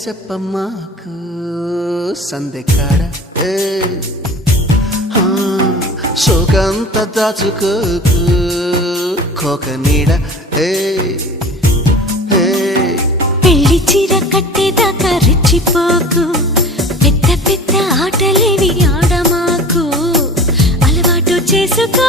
చెప్పమ్మాకు సందెకాడ సోకంత దాచుకోకు కోక నీడ పెళ్లి చీర కట్టేదాకా రెచ్చిపోకు పెద్ద పెద్ద ఆటలేవి ఆడమాకు అలవాటు చేసుకో